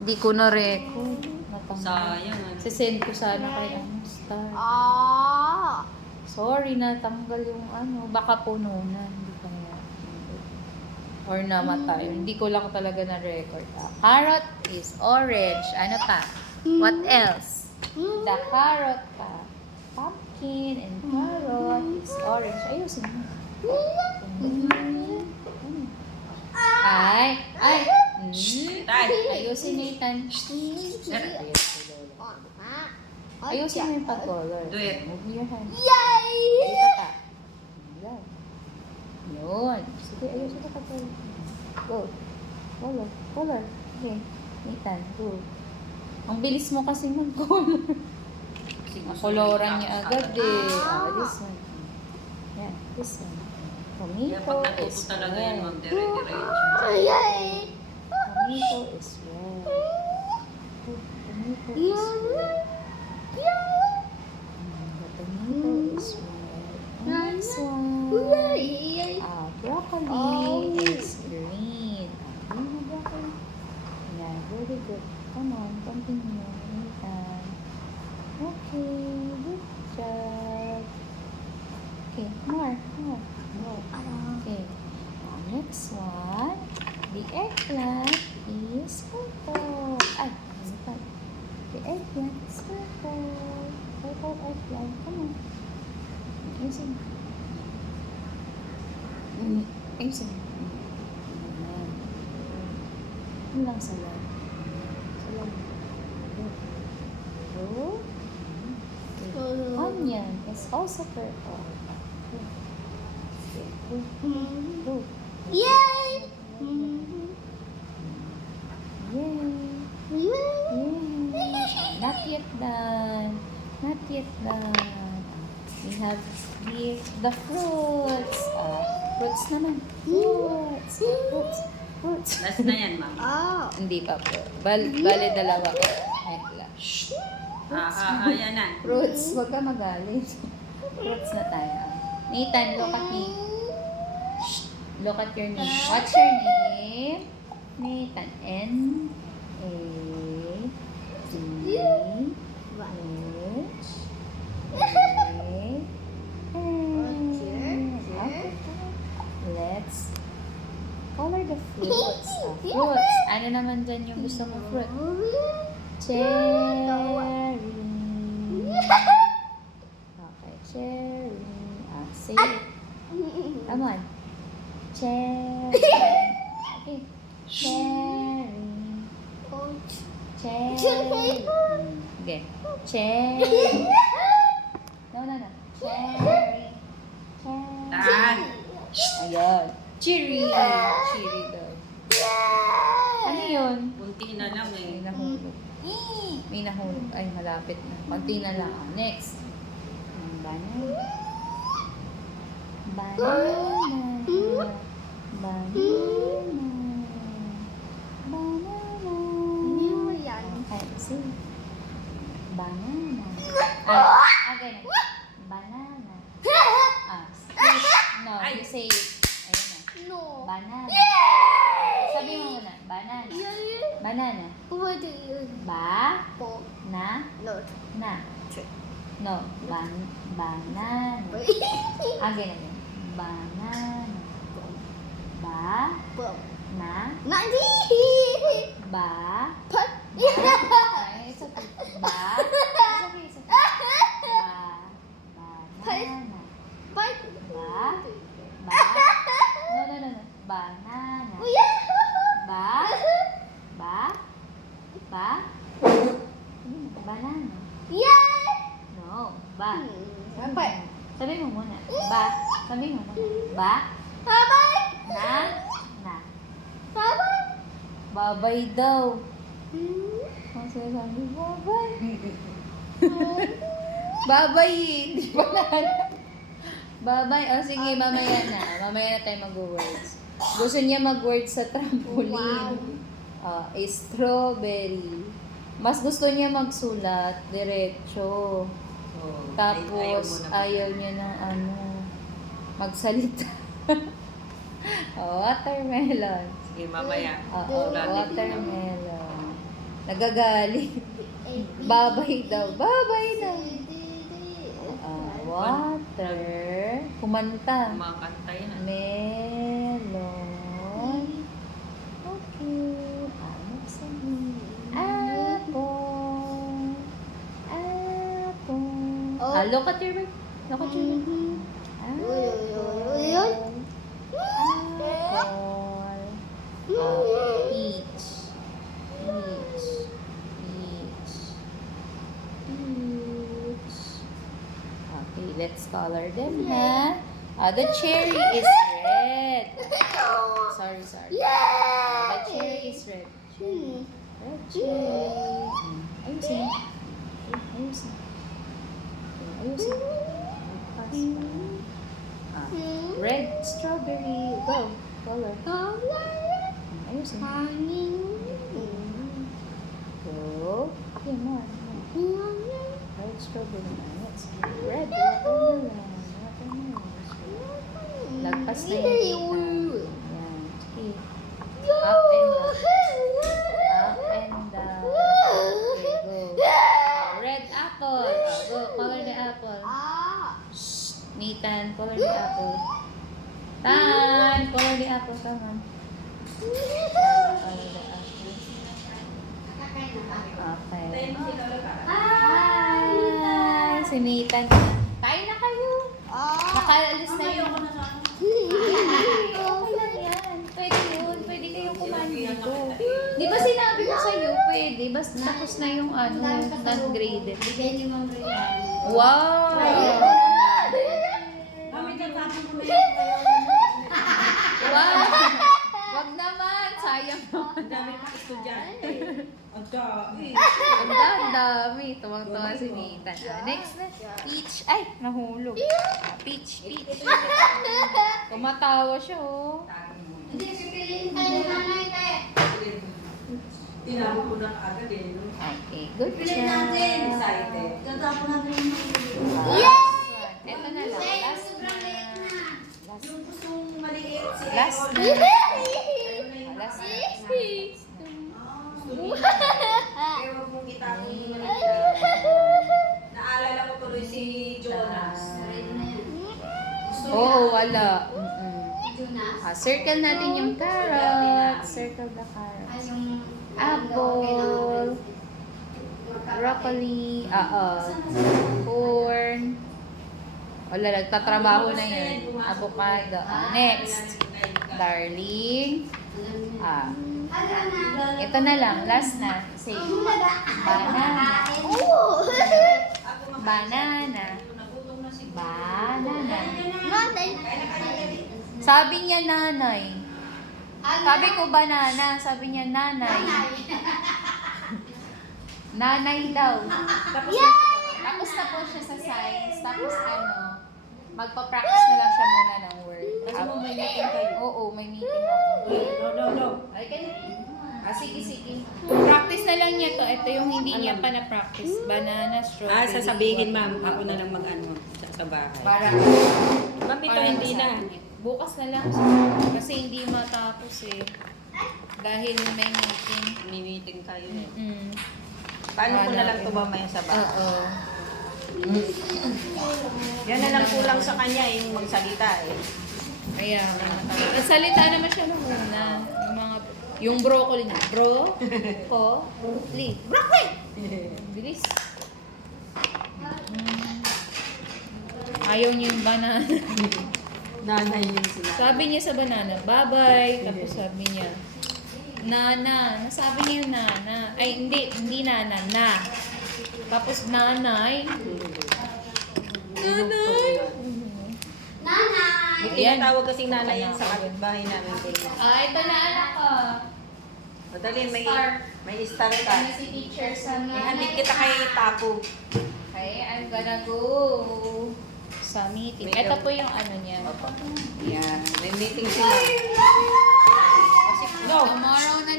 Hindi ko na-record. Sayang. Sisend ko sana kay Star. Sorry, natanggal yung baka puno na. Hindi kaya. Or namatay. Hindi ko lang talaga na-record. Carrot is orange. Ano pa? What else? The carrot pa. Pumpkin and carrot is orange. Ayusin mo. Ay! Ayusin ni Ethan. Ayusin mo yung pag-color. Do it. Move your hand. Dito pa. Yan. Yun. Sige, ayusin mo pag-color. Go. Color. Color. Okay. Ethan, go. Ang bilis mo kasi mag-color. Nakoloran niya agad eh. This one. Yeah, this one. Kaya Tomato pag is natuto talaga yan, red. magdire-diretso. Tomato is red. Tomato is red. The tomato is red. Nice one. Broccoli is green. Green na broccoli. Yeah, very good. Come on, continue. Ethan. Okay, good job. Okay, more. Okay, next one. The eggplant is purple. Ay, ano pa? The eggplant is purple. Purple eggplant. Come on. Ayusin. Ayusin. Ayan. Ano lang sa lang? Sa lang. Go. Okay. Onion is also purple. Go. Yay! Not yet done. Not yet done. We have the fruits. Fruits naman. Fruits. Last na yan, ma'am. Hindi pa po. Bale dalawa ko. Wait lang. Ayan na. Fruits. Huwag ka magalit. Fruits na tayo. Nathan, look at me. Look at your name. What's your name? Nathan. N-A-T-H. Let's color the fruits. Fruits. Ano naman dyan yung gusto mo fruit? Cherry. Okay, cherry. Say it. Come on. Cherry. Okay. Cherry. Cherry. Okay. Cherry. No. Cherry. Tahan. Ayan. Cherry. Cherry daw. Ano yun? Kunti na lang May eh. nahulog. May nahulog. Ay, malapit na. Konti na lang. Next. Banana. Banana. Okay, see. Banana. Again. Banana. No, you say it. Ayun na. Banana. Sabi mo muna. Banana. Banana. Na. No. Banana. Again. Banana. Na. Ay, it's okay. It's okay. Banana. No. Banana. Banana. No. Sabi mo muna. Sabi mo muna. Na. Babay daw. Ang sinasabi, babay. Babay eh. Hindi pa babay. O sige, mamaya na. Mamaya na tayo mag-words. Gusto niya mag-words sa trampoline. Strawberry. Mas gusto niya magsulat, diretso. Tapos, ayaw niya ng magsalita. Watermelon. Sige, mamaya. Oo, watermelon. Nagagalit. Babay daw. Babay daw. Water. Kumanta. Kumakanta yan. Melon. Okay. Apple. Apple. Look at your mic. Look at your mic. Apple. Peach. Peach. Peach. Peach. Okay, let's color them, ha? The cherry is red. Sorry. The cherry is red. Red cherry. Ayusin. Ayusin. Ayusin. Red strawberry. Go. Color. Ayusin. Go. Okay, more. Red strawberry. Let's red. Watermelon. Lagpas na yung yan. Okay. Up and down. Okay, go. Red apple. Go. Color the apple. Shh. Nathan, color the apple. Tan, color the apple. Come on. Color the apple. Okay. Hi! Si Nathan. Kain na kayo. Nakaalis na yung... Okay lang yan. Pwede yun. Pwede kayong kumain dito. Di ba sinabi ko sa'yo, pwede. Basta tapos na yung non-graded. Bigay ni Ma'am Rhea. Wow! Kami tatapon ko na yung Wow! Wag naman! Sayang naman. Ang dami ng estudyante. Ang dami. Ang dami. Tuwang-tuwa si Nathan. Next na. Peach. Ay, nahulog. Peach. Tumatawa siya, oh. Hindi, pipiliin tayo ni nanay tayo. Tinawag ko na agad eh. No? Okay, good Pipiliin natin. job. Excited. Tatapon natin yung Last one. Ito na lang. Last sobrang liit na. na. Last Yung gustong maliit si Last Aaron. na. Last na. Kaya wag mong itapon mo na siya. Naalala ko tuloy si Jonas. Ready na yan. Oo, wala. Jonas. Circle natin yung carrot. Circle the Ay, carrots. yung... Apple. Broccoli. Corn. Wala, nagtatrabaho na yun. Avocado. Next. Darling. Ito na lang. Last na. Say. Banana. Banana. Banana. Sabi niya nanay. Sabi ko banana. Sabi niya nanay. Nanay daw. Tapos na po siya sa science. Tapos magpa-practice na lang siya muna ng word. Kasi mo may meeting kayo. Oo, may meeting ako. No. Ay, sige. Practice na lang niya to. Ito yung hindi niya pa na-practice. Banana, strawberry. Sasabihin ma'am, ako na lang mag-ano sa bahay. Para Ma'am, ito para hindi na. masabi. Bukas na lang. Kasi hindi matapos eh. Dahil may meeting. May meeting kayo eh. Paano ko na lang ito mamaya sa bahay? Oo. Yan na lang kulang sa kanya yung magsalita eh. Kaya nagsalita naman siya nung una. Yung broccoli niya. Broccoli. Bilis. Ayaw niya yung banana. Nanay yung sila. Sabi niya sa banana, bye-bye. Tapos sabi niya, nana. Nasabi niya yung nana. Ay, hindi nana, na. Tapos nanay. Nanay. Nanay! May Ayan. tinatawag kasing nanay yan sa kapitbahay namin. Ito na anak ko. Madali, Star. may star ka. Ano si teacher sa Ihatid kita kay Tapo. Okay, I'm gonna go sa meeting. May Ito go. po yung ano niya. Yan. May meeting sila. Tomorrow na lang.